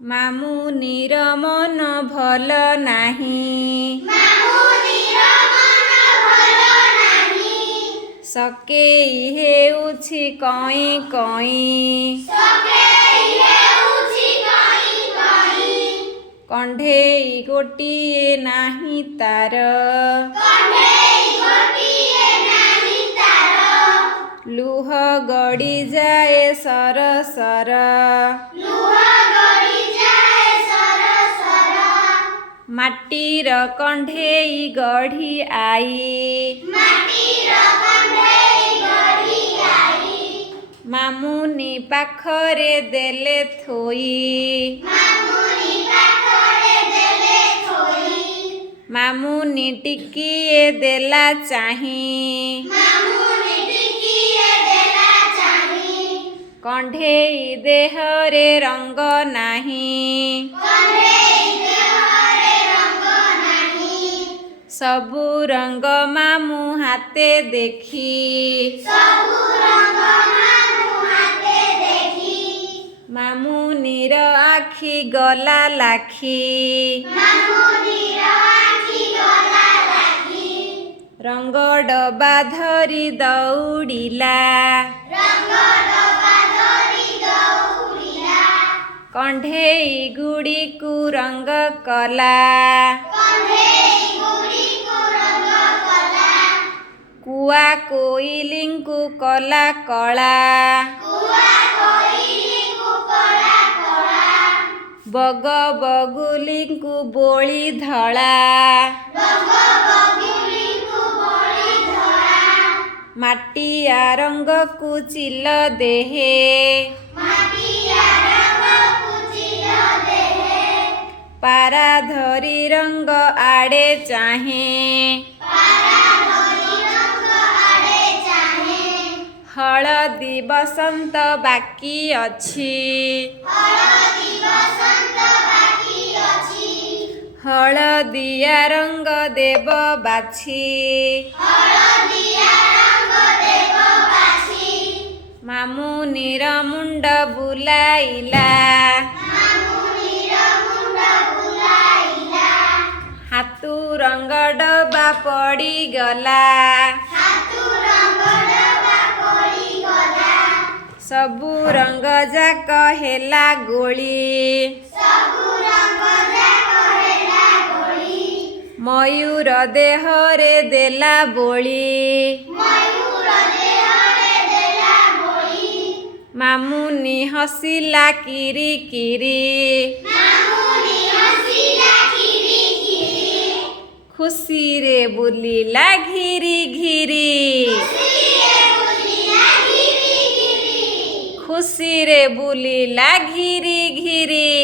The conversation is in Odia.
ମାମୁନିର ମନ ଭଲ ନାହିଁ। ସକେଇ ହେଉଛି କଇଁ କଇଁ। କଣ୍ଢେଇ ଗୋଟିଏ ନାହିଁ ତାର। ଲୁହ ଗଡ଼ିଯାଏ ସରସର। ମାଟିର କଣ୍ଢେଇ ଗଢ଼ି ଆଇ। ମାମୁନି ପାଖରେ ଦେଲେ ଥୋଇ। ମାମୁନି ଟିକିଏ ଦେଲା ଚାହିଁ। କଣ୍ଢେଇ ଦେହରେ ରଙ୍ଗ ନାହିଁ। ସବୁ ରଙ୍ଗ ମାମୁଁ ହାତେ ଦେଖି। ମାମୁନିର ଆଖି ଗଲା ଲାଖି। ରଙ୍ଗ ଡବା ଧରି ଦଉଡ଼ିଲା। କଣ୍ଢେଇ ଗୁଡ଼ିକୁ ରଙ୍ଗ କଲା। କୁଆ କୋଇଲିଙ୍କୁ କଲା କଳା। ବଗ ବଗୁଲିଙ୍କୁ ବୋଳି ଧଳା। ମାଟିଆ ରଙ୍ଗକୁ ଚିଲ ଦେହେ। ପାରା ଧରି ରଙ୍ଗ ଆଡ଼େ ଚାହେଁ। ହଳଦୀ ବସନ୍ତ ବାକି ଅଛି। ହଳଦିଆ ରଙ୍ଗ ଦେବ ବାଛି। ମାମୁନିର ମୁଣ୍ଡ ବୁଲାଇଲା। ହାତୁ ରଙ୍ଗ ଡବା ପଡ଼ିଗଲା। ସବୁ ରଙ୍ଗ ଯାକ ହେଲା ଗୋଳି। ମୟୂର ଦେହରେ ଦେଲା ବୋଳି। ମାମୁନି ହସିଲା କିରି କିରି। ଖୁସିରେ ବୁଲିଲା ଘିରି ଘିରି। ଖୁସିରେ ବୁଲିଲା ଘିରି ଘିରି।